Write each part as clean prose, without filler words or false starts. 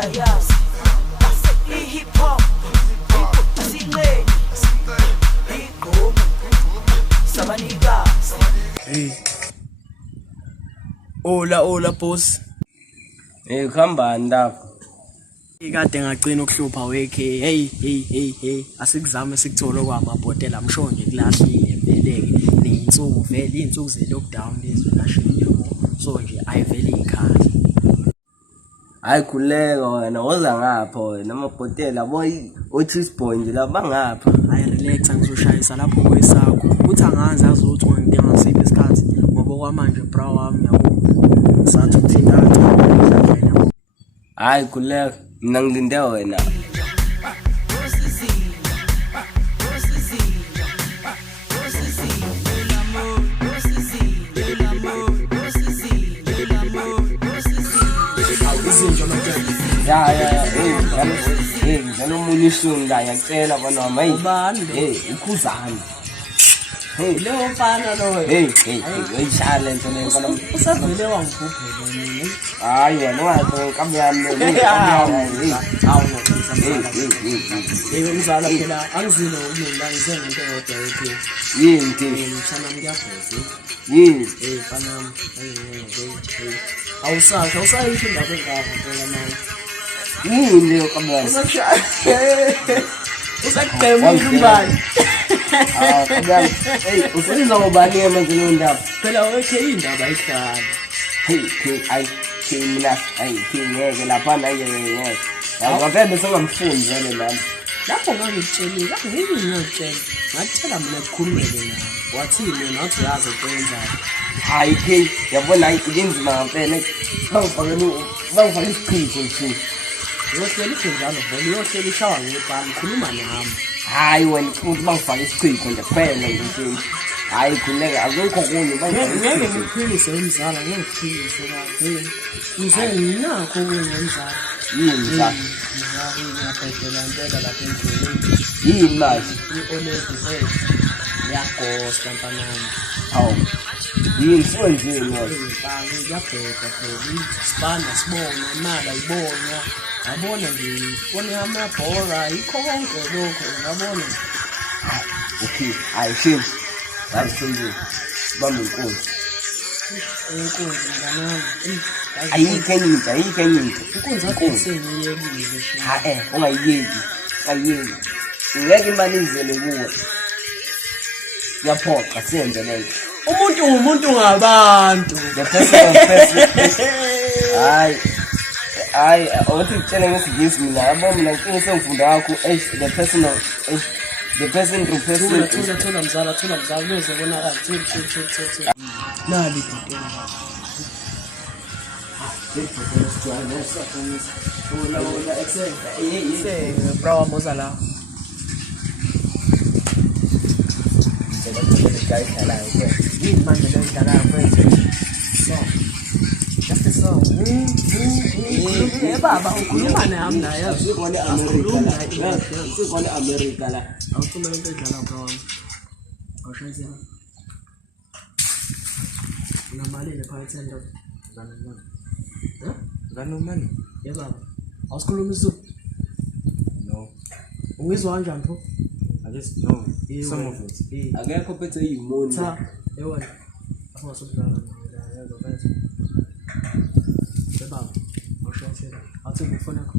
uyayazi i-hip hop isinceni igqomu sabanikazi. Hey. Ola boss. Khambani lapho. Ikade ngagcina ukuhlupha wekhe. Hey. Asikuzame sikuthola kwamabhotela amshonje kulahlile veleke. Neyinsuku vele izinsuku ze-lockdown lezi nashini yabo. So nje ayivele ikhali. Hayi khuleka wena woza ngapha wena amabhotela boy oTrisboy nje laba ngapha. Hayi relax angizoshayisa lapho kwesakho. Uthi angazi azothi ngidinga ngasiphi isikhathi ngoba kwamanje bra wami yabo. Sathi uthina hayi khuleka mina ngilinde wena. Hey, ngicela umunye isungu la ngiyacela bana wami. Hey, ukhuzana. Hey, leyo mfana lo. Hey, uyishaya nto le bana. Usavele wangikhuphela mina. Hayi wena wathi kamyami lo. Hey, ngizala phela angizile ukmina ngizenza into eyodwa yethu. Yini mshana ngiyabheka. yini? Hey mfana, hey. Awusayisho indaba engaka phela manje. Yini leyo kamyami? Usaqemile umbani. Kamyami, hey, usenza ngobani manje lo ndaba? Phela wekhe indaba ayihlali. Hey, mina ngeke lapha ngeke. Ngavele sengamfundi vele nami. Lapho ngangikutshelile, angeke ngiyotshela. Ngathela mina ukukhulumele nawe. Wathini wena uthi uyazi ukwenza? Hayi yabona ayinzima ngempela. Bangifaka isiqhiqo nje. Uyohlela njalo vele uyohlela ishawa ngebhami khuluma nami. Hayi wena uthi bangifaka isiqhiqo nje kuphela nje. Hayi khuleka akukho kunye ngeke ngiphilise umzala ngiphilise kahle. Ngizenakho ukungenzala. Yini la? Ngiyabhedela impela lapha endleleni. Yini manje? I-oledi yagosta mfanami. Hawu. Yini siwenzile manje? Ngiyabheka phela isibanda sibona imali ayibona. Yabona nje kone amabhora yikho konke lokho ngabona. Okay, ayishintshe. Yabusindile. Bamba inkunzi. Inkunzi nganami. Ayikho enye into. Inkunzi yakho sengiyekile she. Ungayiyeki. Ngeke imali izele kuwe. Yaphoqa senze lento. Umuntu ngumuntu ngabantu. The person. Hayi, awuthi utshele ngesingisi mina yabo mina ngifunda kakho the person to person. Thola mzala bese bonakala. Thola. Nali bhotela. Hola, excelente. Bravo, moza la. Yini manje le ndala mfethu? So. Just a song. Baba ukhuluma nami la yazi. Sikwane America la. Awuthuma into edlala bro wami. Awushayisela. Unamali lephakathi endaba. Nganomani? Yebo baba. Awusikhuluma isizulu? No. Ungizwa kanjani pho? I just know some of it. Akekho phethe imoni. Cha, yewona. Awusudlala la yazo bese. Baba, awushayisela. Awuthenge ifoni yakho.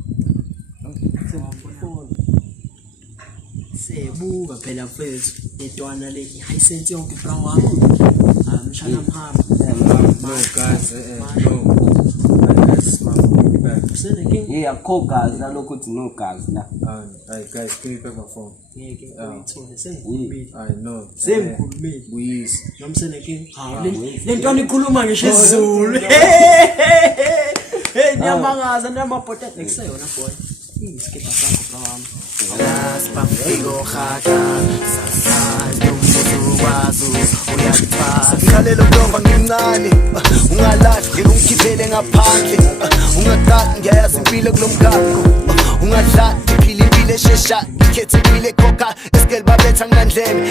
Sebuka phela mfethu intwana le ihisense yonke bra wami. Mshana mhamba. No guys, no. Yeah, akho gazi nalokho uthi no gazi la. Hey guys, give me back my phone. Ngeke uyithole sengikhulumile. I know. Sengikhulumile. Please. Nomseneke. Le ntwana ikhuluma ngisho isiZulu. Hey, niyamangasa namabhota nekuseyona boy. Isikipha sakho bra wami. Laspa ego khata sasazi umsukwazi uyakuphatha ngikhalela umlomba ngimncane ungalahli ungikhiphele ngaphandle ungaqali ngiyayazi impilo kulomgaqo ungadlali iphila impilo eshesha ikhethe impilo ekhokha eskel babetha ngandleme